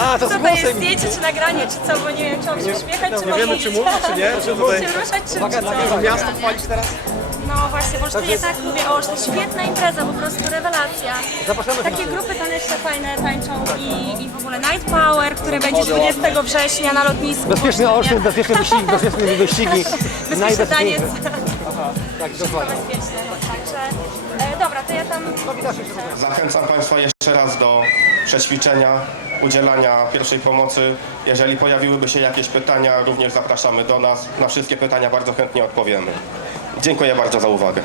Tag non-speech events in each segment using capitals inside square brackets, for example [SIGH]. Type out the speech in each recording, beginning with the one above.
A, to z co to jest głosem. zdjęcie czy nagranie, czy co, bo nie wiem, czy mam się uśmiechać, czy nie mam wiemy, czy mówić, czy nie, czy tutaj- Czy ruszać, czy, czy co. miasto chwalić teraz? No właśnie, bo już ja tak mówię, o, to świetna impreza, po prostu rewelacja. Zapraszamy Takie grupy taneczne fajne tańczą i, i w ogóle Night Power, który będzie 20 września na lotnisku. Bezpieczny Olsztyn, bezpieczne wyścigi, [LAUGHS] bezpieczne wyścigi. Bezpieczny Najbezpieczniejsze. taniec. Tak, dokładnie. Bezpieczny. Dobra, to ja tam... Zachęcam Państwa jeszcze raz do przećwiczenia, udzielania pierwszej pomocy. Jeżeli pojawiłyby się jakieś pytania, również zapraszamy do nas. Na wszystkie pytania bardzo chętnie odpowiemy. Dziękuję bardzo za uwagę.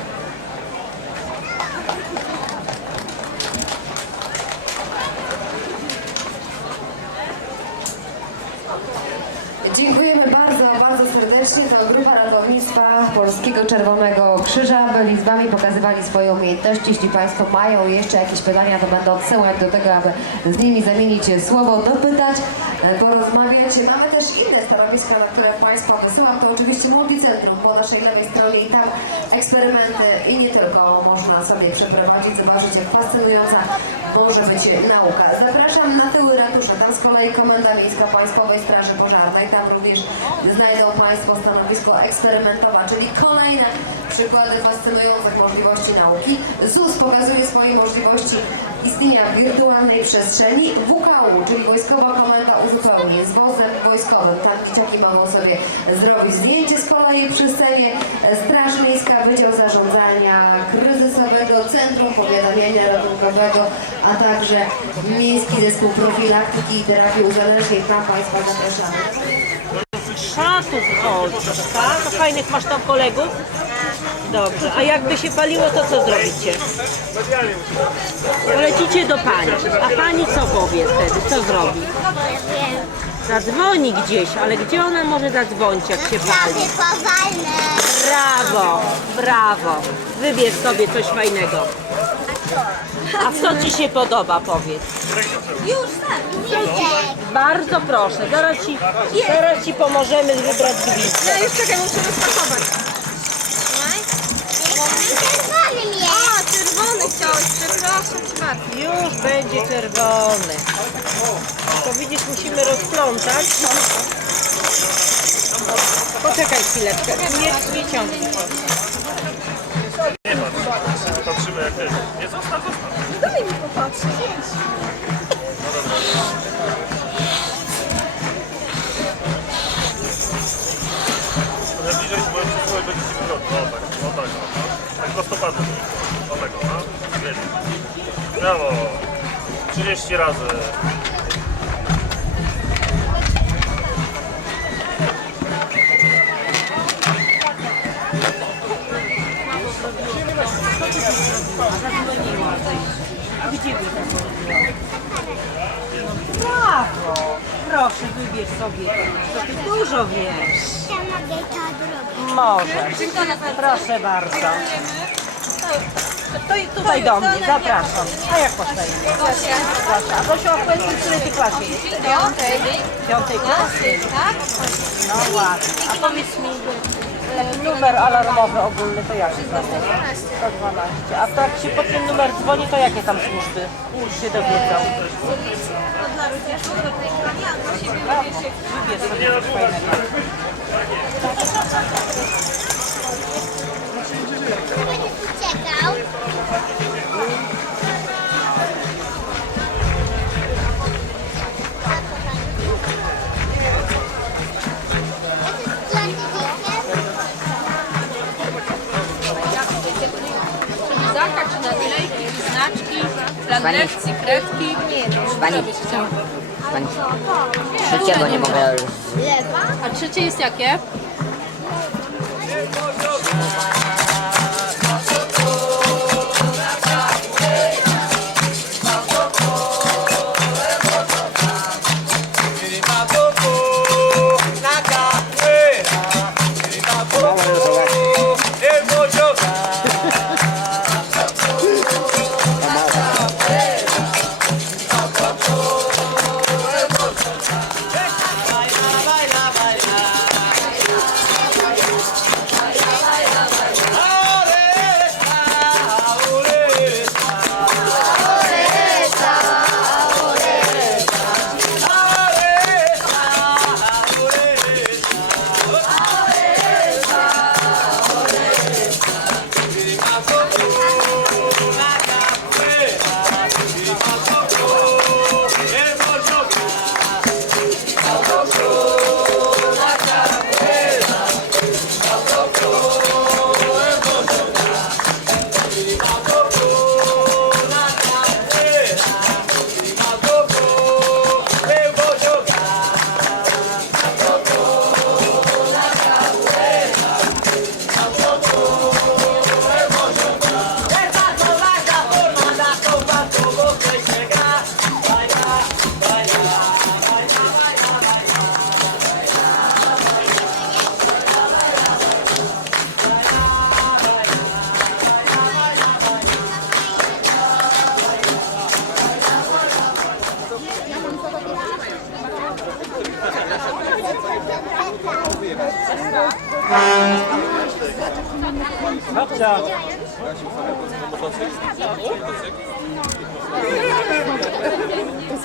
Dziękujemy bardzo, bardzo serdecznie. To Grupa Ratownictwa Polskiego Czerwonego Krzyża. Byli z Wami, pokazywali swoje umiejętności. Jeśli Państwo mają jeszcze jakieś pytania, to będę odsyłać do tego, aby z nimi zamienić słowo, dopytać, e, Mamy też inne stanowiska, na które Państwa wysyłam. To oczywiście multicentrum po naszej lewej stronie i tam eksperymenty i nie tylko można sobie przeprowadzić, zobaczyć jak fascynująca może być nauka. Zapraszam na tyły ratusza, tam z kolei Komenda Miejska Państwowej Straży Pożarnej. Tam również znajdą Państwo stanowisko eksperymentowe, czyli kolejne przykłady fascynujących możliwości nauki. ZUS pokazuje swoje możliwości istnienia wirtualnej przestrzeni. WKU, czyli Wojskowa Komenda Uzupełnień z wozem wojskowym. Tam dzieciaki mogą sobie zrobić zdjęcie z kolei przy scenie. Straż Miejska, Wydział Zarządzania Kryzysowego, Centrum Powiadamiania Ratunkowego, a także Miejski Zespół Profilaktyki i Terapii Uzależnień. Tam Państwa zapraszamy. szatów chodzisz, tak? Fajnych masz tam kolegów? Dobrze, a jakby się paliło, to co zrobicie? Polecicie do pani, a pani co powie wtedy, co zrobi? Zadzwoni gdzieś, ale gdzie ona może zadzwonić, jak się pali? powalne. Brawo, brawo. Wybierz sobie coś fajnego. A co ci się podoba, powiedz? Bardzo proszę, zaraz ci, zaraz ci pomożemy wybrać gwizdek. Ja już czekaj, muszę rozpakować. Czerwonym jest. A, czerwony chciałeś, przepraszam cię bardzo. Już będzie czerwony. To widzisz, musimy rozplątać. Poczekaj chwileczkę. Nie, nie ciągnij. Patrzymy jak jest. Nie zostaw, zostaw. Daj mi popatrzeć. Ale bliżej się możesz przesuwać, będzie ci wygodnie. O tak, o tak, o tak. Tak prostopadle. O tego, no. Świetnie. Brawo. 30 razy. A gdzie by to było? Brawo! Proszę, wybierz sobie. To ty dużo wiesz. Ja mogę to zrobić. Możesz. Proszę bardzo. To i tutaj do mnie, zapraszam. A jak imię? Proszę. A Zosia, a powiedz mi, w której ty klasie jesteś? Piątej. Piątej klasie? Tak? No ładnie. A powiedz mi, e, numer alarmowy ogólny to jaki? 112. A to jak się pod ten numer dzwoni, to jakie tam służby się dowiedzą? Wybierz sobie coś fajnego. Lizaka, czy naklejki, znaczki, planetki, kredki. Pani, pani trzeciego nie mogę już. A trzecie jest jakie?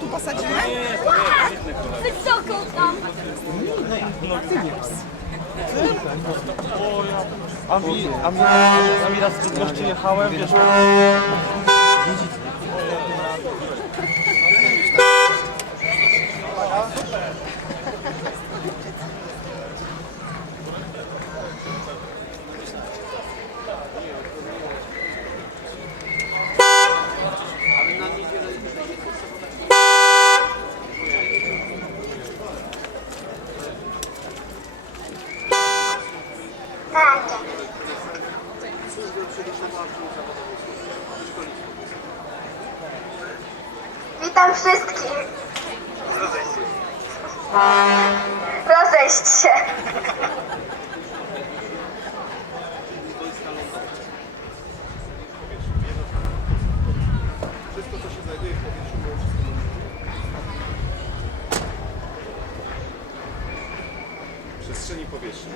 Tu posadzimy? Wysoko tam. A mi, a mi, a mi raz z Bydgoszczy jechałem, wiesz, Witam wszystkich. Rozejść się. przestrzeni powietrznej.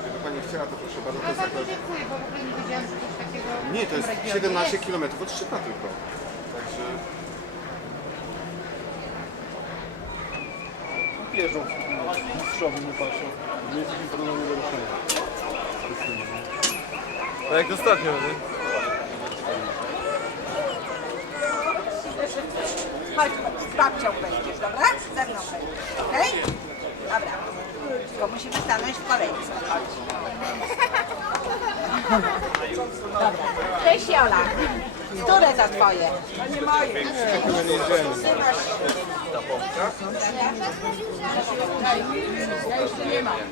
Gdyby Pani chciała, to proszę bardzo. To jest taka... dziękuję, bo w ogóle nie wiedziałam, że coś takiego Nie, to jest 17 km od Szczytna tylko. Także jeżdżą mistrzowie, nie patrzą. My jesteśmy podobno nie naruszenia. Tak jak ostatnio, nie? Chodź, z babcią będziesz, dobra? Ze mną będziesz, okej? Dobra. Tylko musimy stanąć w kolejce. Chodź. Cześć Jola. Które to twoje? Nie moje.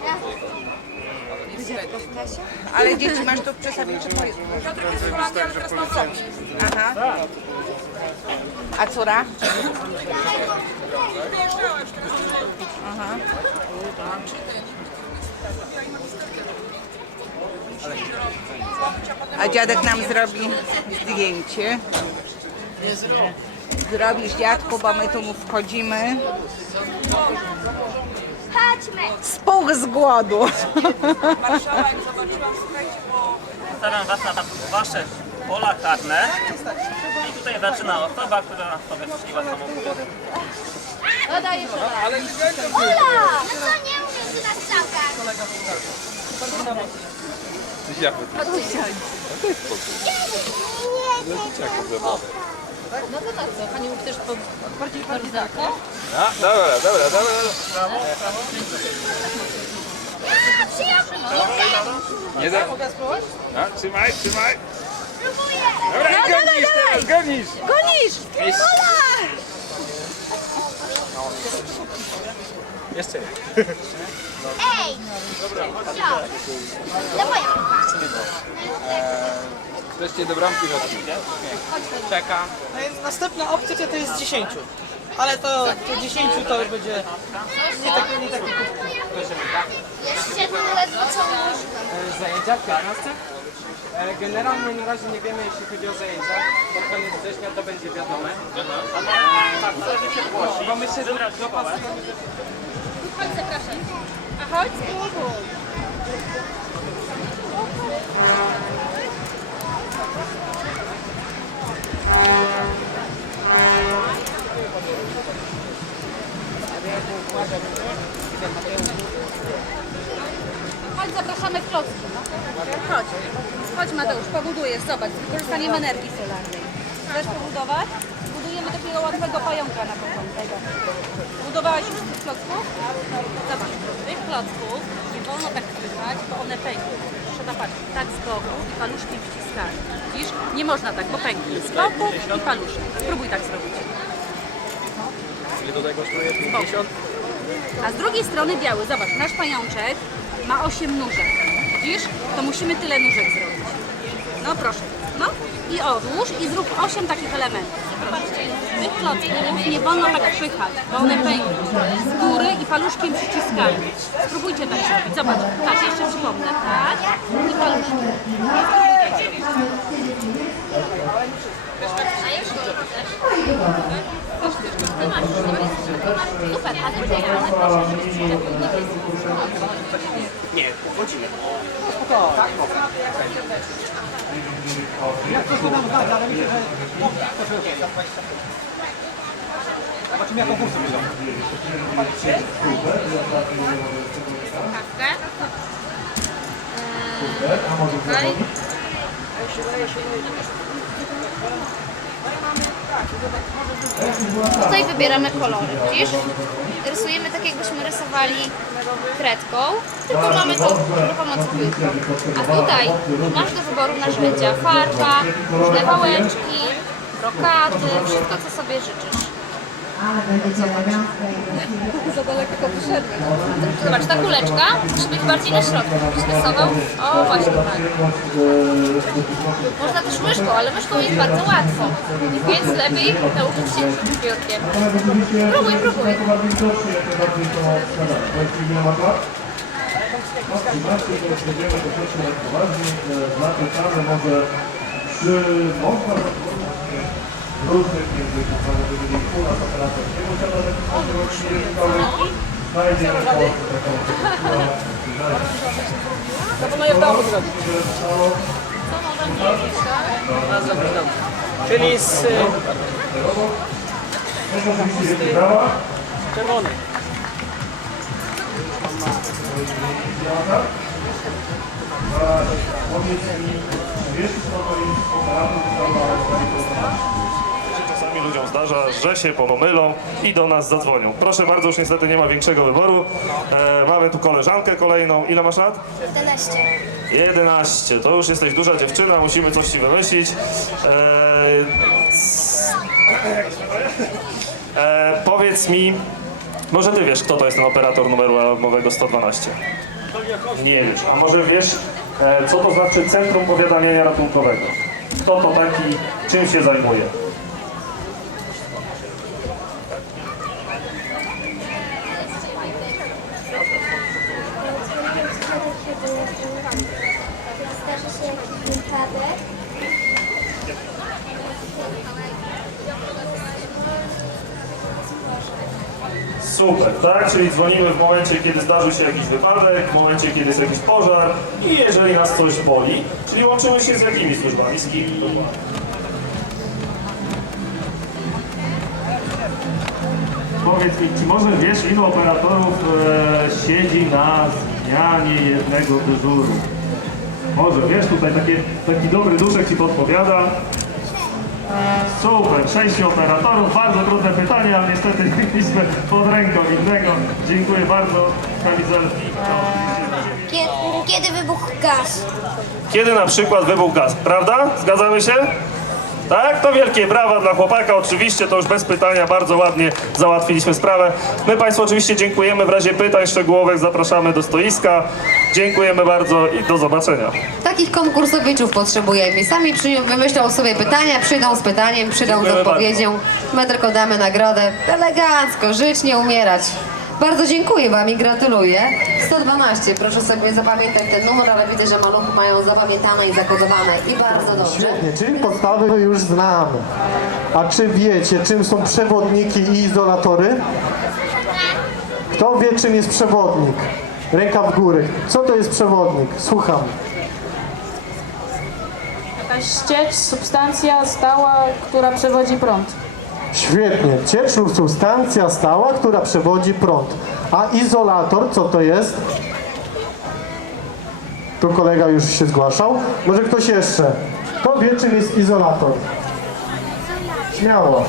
Ale dzieci masz tu przy sobie czy moje? Aha. A córa? Aha. A dziadek nam zrobi zdjęcie. Zrobisz dziadku, bo my tu mu wchodzimy. Chodźmy. Spuch z głodu. Stawiam Was na Wasze pola karne i tutaj zaczyna osoba, która sobie strzeliła samochód. Ola! No co nie umiesz na strzałkach? No to tak co, Pani mógł też po... bardziej horyzontalnie? A, dobra, dobra, dobra. Ja przyjąłem. Nie da... A, trzymaj, trzymaj. Próbuję. Dobra, i gonisz teraz, gonisz. Gonisz! Ola! Jeszcze. Ej! Co? No moja. Wreszcie do bramki chodzi. Czeka. No więc następna opcja to jest 10. Ale to, to 10 to już będzie nie tak, nie tak. Jeszcze ledwo co można. Zajęcia w 15? E, Generalnie na razie nie wiemy, jeśli chodzi o zajęcia. Pod koniec września to będzie wiadome. Tak, bo my się dopasujemy. Chodź, zapraszam. A chodź. Chodź, zapraszamy w klocki. Chodź, chodź Mateusz, pobudujesz, zobacz, z wykorzystaniem energii solarnej. Chcesz pobudować? Budujemy takiego łatwego pająka na początek. Budowałaś już tych klocków? Zobacz, tych klocków nie wolno tak chwytać, bo one pękną. Trzeba woda, patrz, tak z boku i paluszkiem wciskamy. Widzisz? Nie można tak, bo pęknie. Z boku i paluszek. Spróbuj tak zrobić. Ile tutaj kosztuje? 50? A z drugiej strony biały, zobacz, nasz pajączek ma 8 nóżek. Widzisz? To musimy tyle nóżek zrobić. No proszę. No i odłóż i zrób 8 takich elementów. Klocków nie wolno tak wpychać, bo one pękną. Z góry i paluszkiem przyciskamy. Spróbujcie tak zrobić. Zobacz, patrz, jeszcze przypomnę. Tak i paluszkiem. Tak. Super, a tutaj, ale proszę, żebyś przyczepił Nie, wchodzimy. Jak to się nam zgadza, ale myślę, że... Zobaczymy jaką kursę będą. kawkę. Tutaj. Tutaj wybieramy kolory, widzisz? Rysujemy tak jakbyśmy rysowali kredką, tylko mamy to do pomocy. A tutaj masz do wyboru narzędzia, farba, różne wałeczki, brokaty, wszystko co sobie życzysz. Za daleko wyszedłem. Zobacz, ta kuleczka musi być bardziej na środku. Rysował? O, właśnie tak. Można też myszką, ale myszką jest bardzo łatwo. Więc lepiej nauczyć się biurkiem. Próbuj, próbuj. Zapytamy może, czy można różnych językach, ale jeżeli u nas operator nie posiada takiego językowy, znajdzie taką Proponuję w domu zrobić. A zrobić Czyli z y, czerwony. Powiedz mi, wiesz co to jest operator Czasami ludziom zdarza, że się pomylą i do nas zadzwonią. Proszę bardzo, już niestety nie ma większego wyboru. E, mamy tu koleżankę kolejną. Ile masz lat? 11. 11. To już jesteś duża dziewczyna, musimy coś ci wymyślić. E, e, powiedz mi, może ty wiesz, kto to jest ten operator numeru alarmowego 112? Nie wiesz. A może wiesz, e, co to znaczy Centrum Powiadamiania Ratunkowego? Kto to taki, czym się zajmuje? Zdarzy się jakiś wypadek. Super, tak? Czyli dzwonimy w momencie, kiedy zdarzy się jakiś wypadek, w momencie, kiedy jest jakiś pożar i jeżeli nas coś boli, czyli łączymy się z jakimi służbami, z kim? Powiedz mi, czy może wiesz, ilu operatorów e, siedzi na zmianie jednego dyżuru? Może, wiesz, tutaj takie, taki dobry duszek ci podpowiada. Super, sześciu operatorów, bardzo trudne pytanie, ale niestety [LAUGHS] mieliśmy pod ręką innego. Dziękuję bardzo, kamizelki. Kiedy, kiedy wybuchł gaz? Kiedy na przykład wybuchł gaz, prawda? Zgadzamy się? Tak? To wielkie brawa dla chłopaka, oczywiście to już bez pytania, bardzo ładnie załatwiliśmy sprawę. My Państwu oczywiście dziękujemy, w razie pytań szczegółowych zapraszamy do stoiska. Dziękujemy bardzo i do zobaczenia. Takich konkursowiczów potrzebujemy. Sami wymyślą sobie pytania, przyjdą z pytaniem, przyjdą z odpowiedzią. My tylko damy nagrodę. Elegancko, żyć, nie umierać. Bardzo dziękuję Wam i gratuluję. 112, proszę sobie zapamiętać ten numer, ale widzę, że maluchy mają zapamiętane i zakodowane i bardzo dobrze. Świetnie, czyli podstawy już znamy. A czy wiecie, czym są przewodniki i izolatory? Kto wie, czym jest przewodnik? Ręka w górę. Co to jest przewodnik? Słucham. Jakaś ciecz, substancja stała, która przewodzi prąd. Świetnie. Ciecz lub substancja stała, która przewodzi prąd. A izolator, co to jest? Tu kolega już się zgłaszał. Może ktoś jeszcze? Kto wie, czym jest izolator? Śmiało.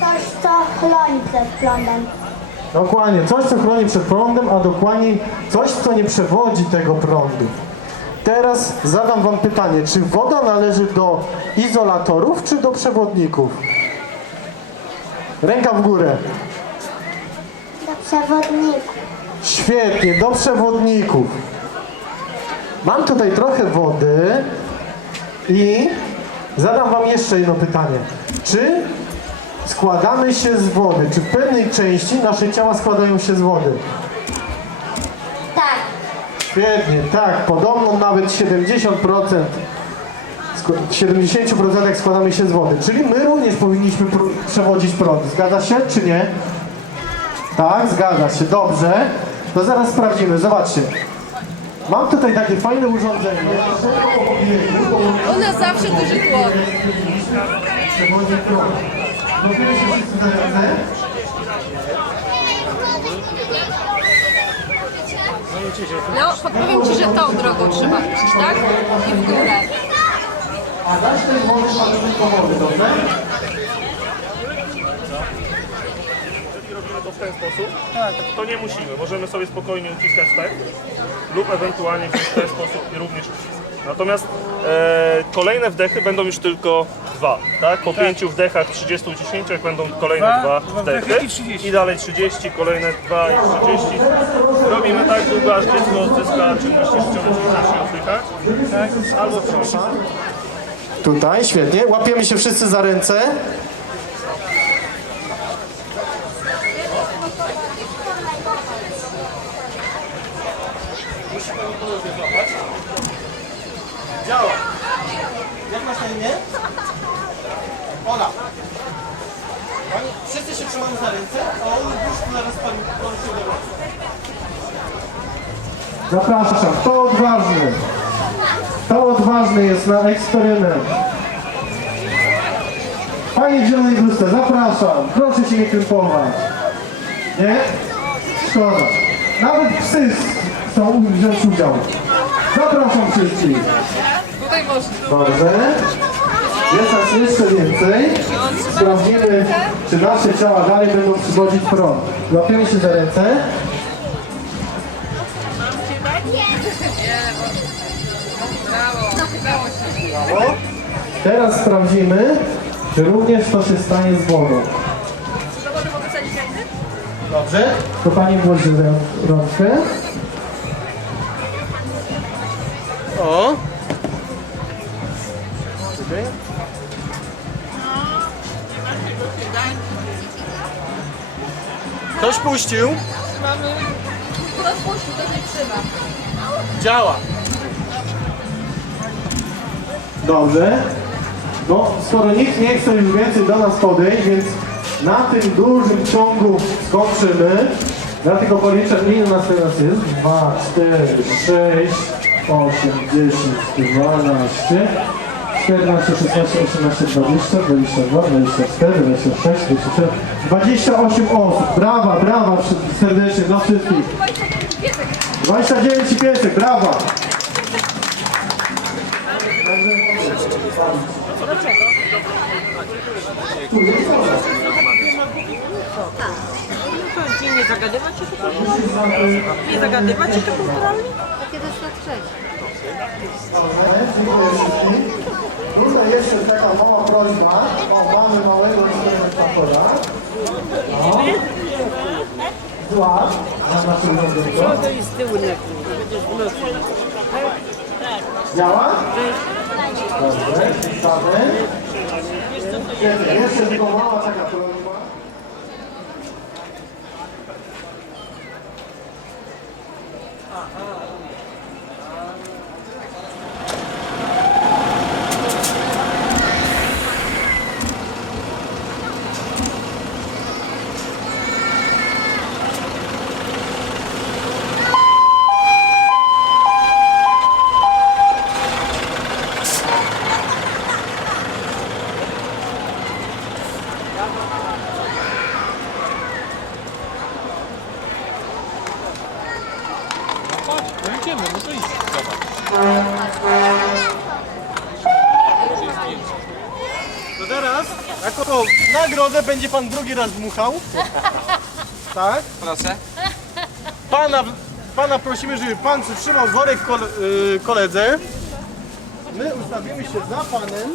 Coś, co chroni przed prądem. Dokładnie, coś co chroni przed prądem, a dokładnie coś co nie przewodzi tego prądu. Teraz zadam wam pytanie, czy woda należy do izolatorów czy do przewodników? Ręka w górę. Do przewodników. Świetnie, do przewodników. Mam tutaj trochę wody i zadam wam jeszcze jedno pytanie. Czy składamy się z wody? Czy w pewnej części nasze ciała składają się z wody? Świetnie, tak. Podobno nawet 70% sk- w 70% składamy się z wody. Czyli my również powinniśmy pr- przewodzić prąd. Zgadza się, czy nie? Tak, zgadza się. Dobrze. To zaraz sprawdzimy. Zobaczcie. Mam tutaj takie fajne urządzenie. U nas zawsze duży tłok. Przewodzi prąd. Się wszyscy za No, podpowiem Ci, że tą drogą trzeba iść, tak? I w górę. A dać tej wody panu tylko wody, dobrze? Jeżeli robimy to w ten sposób, to nie musimy. Możemy sobie spokojnie uciskać tak lub ewentualnie w ten sposób i również uciskać. Natomiast e, kolejne wdechy będą już tylko dwa, tak? Po pięciu wdechach 30 uciśnięciach będą kolejne dwa, wdechy i dalej 30, kolejne dwa i 30. Robimy tak długo, aż dziecko odzyska czynności życiowe, czyli zacznie oddychać. Tak? Albo proszę. Tutaj, świetnie. Łapiemy się wszyscy za ręce. Działa. Jak masz na imię? Ola. Pani, wszyscy się trzymamy za ręce, a on już zaraz pani poruszy do was. Zapraszam, kto odważny? Kto odważny jest na eksperyment? Panie w zielonej bluzce, zapraszam. Proszę się nie krępować. Nie? Szkoda. Nawet psy chcą wziąć udział. Zapraszam wszystkich. Tutaj można. Dobrze. Jest nas jeszcze więcej. Sprawdzimy, czy nasze ciała dalej będą przywodzić prąd. Łapiemy się za ręce. Brawo. Teraz sprawdzimy, czy również to się stanie z wodą. Dobrze? To Pani włoży rączkę. Ktoś puścił? Kto spuścił, to się trzyma. Działa. Dobrze. No, skoro nikt nie chce już więcej do nas podejść, więc na tym dużym ciągu skończymy. Dlatego policzę, ile nas teraz jest? 2, 4, 6, 8, 10, 12, 14, 16, 18, 20, 22, 24, 26, 27, 28 osób. Brawa, brawa serdecznie dla wszystkich. 29 i piesek, brawa. To nie zagadywać się tylko Nie zagadywać się kulturalnie? Takie doświadczenie. Tutaj jeszcze taka mała prośba. O, mamy małego eksperymentatora. No. Złap na naszym rodzinku. To jest z tyłu lepiej. Będziesz w nocy. Działa? Dobrze, wstamy. Jeszcze, jeszcze tylko mała taka prośba. No idziemy, no to idź. To teraz, jako nagrodę będzie pan drugi raz dmuchał. Tak? Proszę. Pana, pana prosimy, żeby pan przytrzymał worek y, koledze. My ustawimy się za panem.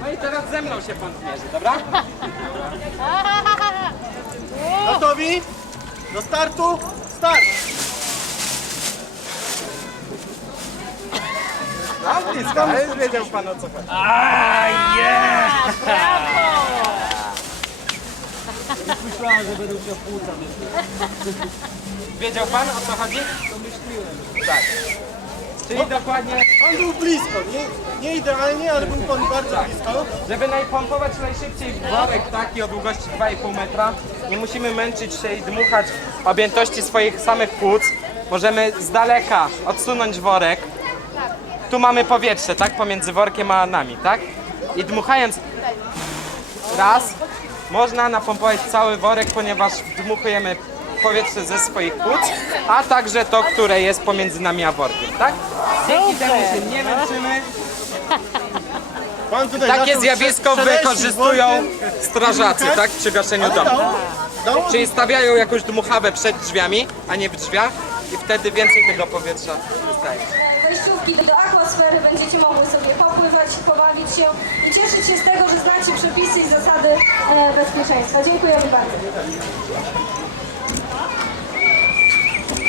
No i teraz ze mną się pan zmierzy, dobra? Gotowi? Do startu? Start! A. Ale już wiedział pan o co chodzi. Myślałem, że będę musiał płuca Wiedział pan o co chodzi? Tak. Czyli dokładnie, On był blisko, nie, nie idealnie, ale był pan bardzo blisko. żeby najpompować najszybciej worek taki o długości 2,5 metra, nie musimy męczyć się i dmuchać objętości swoich samych płuc. Możemy z daleka odsunąć worek. Tu mamy powietrze, tak? Pomiędzy workiem a nami, tak? I dmuchając raz, można napompować cały worek, ponieważ dmuchujemy powietrze ze swoich płuc, a także to, które jest pomiędzy nami a workiem, tak? Dzięki temu się nie męczymy. Pan tutaj Takie zaczął zjawisko wykorzystują workiem. strażacy, tak? Przy gaszeniu domu. Dało, dało, Czyli stawiają jakąś dmuchawę przed drzwiami, a nie w drzwiach i wtedy więcej tego powietrza zostaje. wejściówki do będziecie mogły sobie popływać, pobawić się i cieszyć się z tego, że znacie przepisy i zasady e, bezpieczeństwa. Dziękuję bardzo.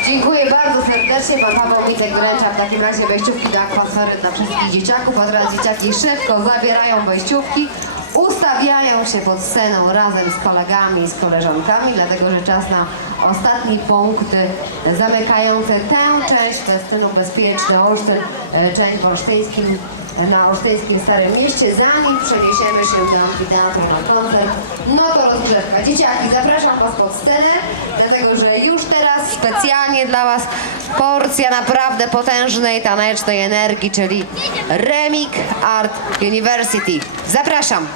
Dziękuję bardzo serdecznie. Pan Paweł Witek wręcza w takim razie wejściówki do akwasfery dla wszystkich dzieciaków, a teraz dzieciaki szybko zabierają wejściówki. Ustawiają się pod sceną razem z kolegami i z koleżankami, dlatego że czas na ostatni punkt zamykający tę część festynu Bezpieczny Olsztyn, e, część w olsztyńskim, na Olsztyńskim Starym Mieście. Zanim przeniesiemy się do amfiteatru na koncert, no to rozgrzewka. Dzieciaki, zapraszam Was pod scenę, dlatego że już teraz specjalnie dla Was porcja naprawdę potężnej tanecznej energii, czyli Remik Art University. Zapraszam.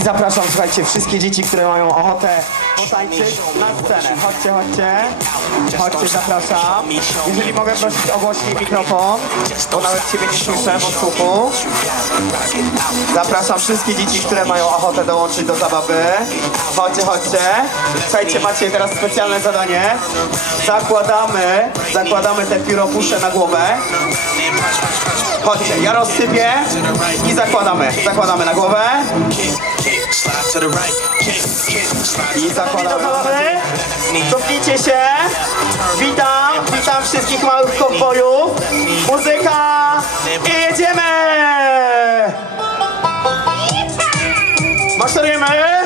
I zapraszam, słuchajcie, wszystkie dzieci, które mają ochotę potańczyć na scenę. Chodźcie, chodźcie. Chodźcie, zapraszam. Jeżeli mogę prosić o głośniej mikrofon, bo nawet Ciebie nie słyszę od słuchu. Zapraszam wszystkie dzieci, które mają ochotę dołączyć do zabawy. Chodźcie, chodźcie. Słuchajcie, macie teraz specjalne zadanie. Zakładamy, zakładamy te pióropusze na głowę. Chodźcie, ja rozsypię i zakładamy. Zakładamy na głowę. I zakładamy. Cofnijcie się. Witam, witam wszystkich małych kowbojów. Muzyka i jedziemy! Maszerujemy!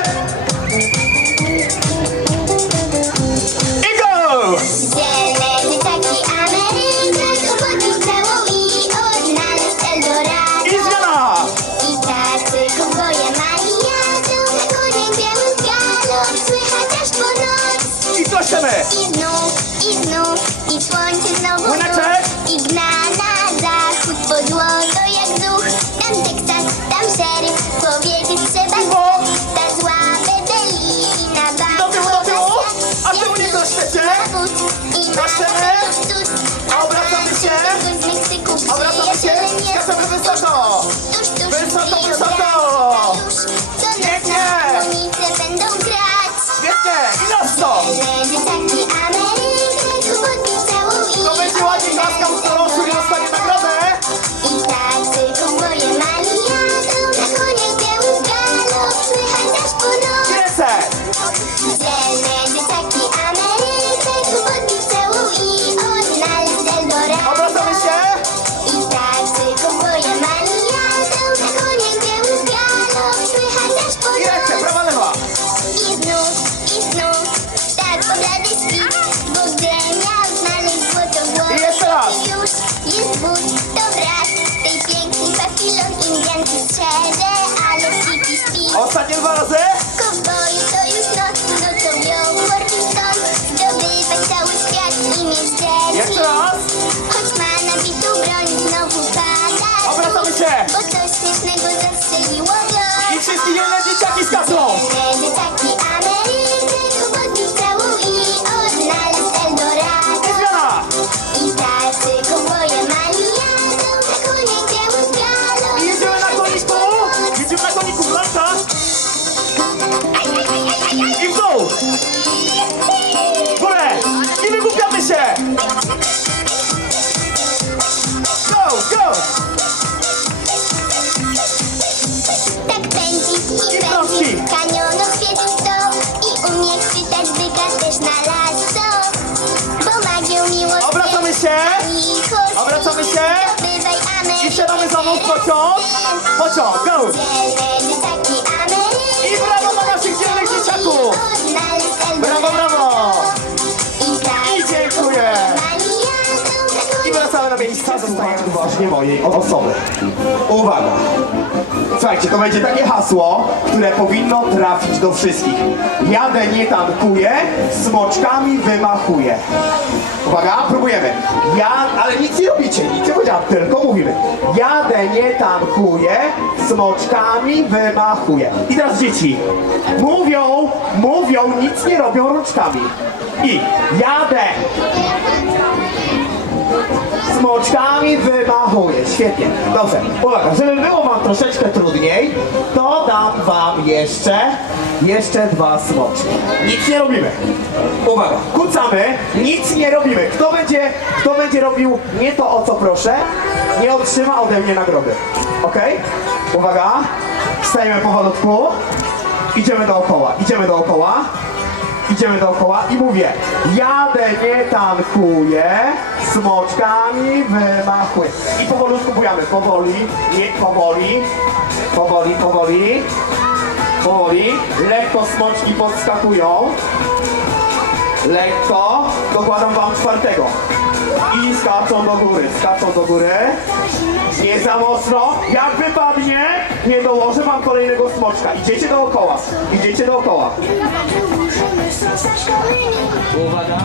Ó o Sadinho Varazé! Się i wsiadamy za mną w pociąg. Pociąg, go! I brawo dla naszych dzielnych dzieciaków! Miejsce. Zostajemy właśnie mojej osoby. Uwaga! Słuchajcie, to będzie takie hasło, które powinno trafić do wszystkich. Jadę, nie tankuję, smoczkami wymachuję. Uwaga, próbujemy. Ja, ale nic nie robicie, nic nie powiedziałam, tylko mówimy. Jadę, nie tankuję, smoczkami wymachuję. I teraz dzieci, mówią, mówią, nic nie robią rączkami. I jadę, smoczkami wymachuję. Świetnie. Dobrze. Uwaga, żeby było wam troszeczkę trudniej, to dam wam jeszcze, jeszcze dwa smoczki. Nic nie robimy. Uwaga, kucamy, nic nie robimy. Kto będzie, kto będzie robił nie to, o co proszę, nie otrzyma ode mnie nagrody. Ok? Uwaga, wstajemy powolutku. Idziemy dookoła, idziemy dookoła. Idziemy dookoła i mówię Jadę, nie tankuję Smoczkami wymachuję. I powolutku bujamy, powoli Nie, powoli Powoli, powoli Powoli. Lekko smoczki podskakują. Lekko Dokładam wam czwartego I skaczą do góry, skaczą do góry. Nie za mocno. Jak wypadnie Nie dołożę wam kolejnego smoczka. Idziecie dookoła Idziecie dookoła. Uwaga.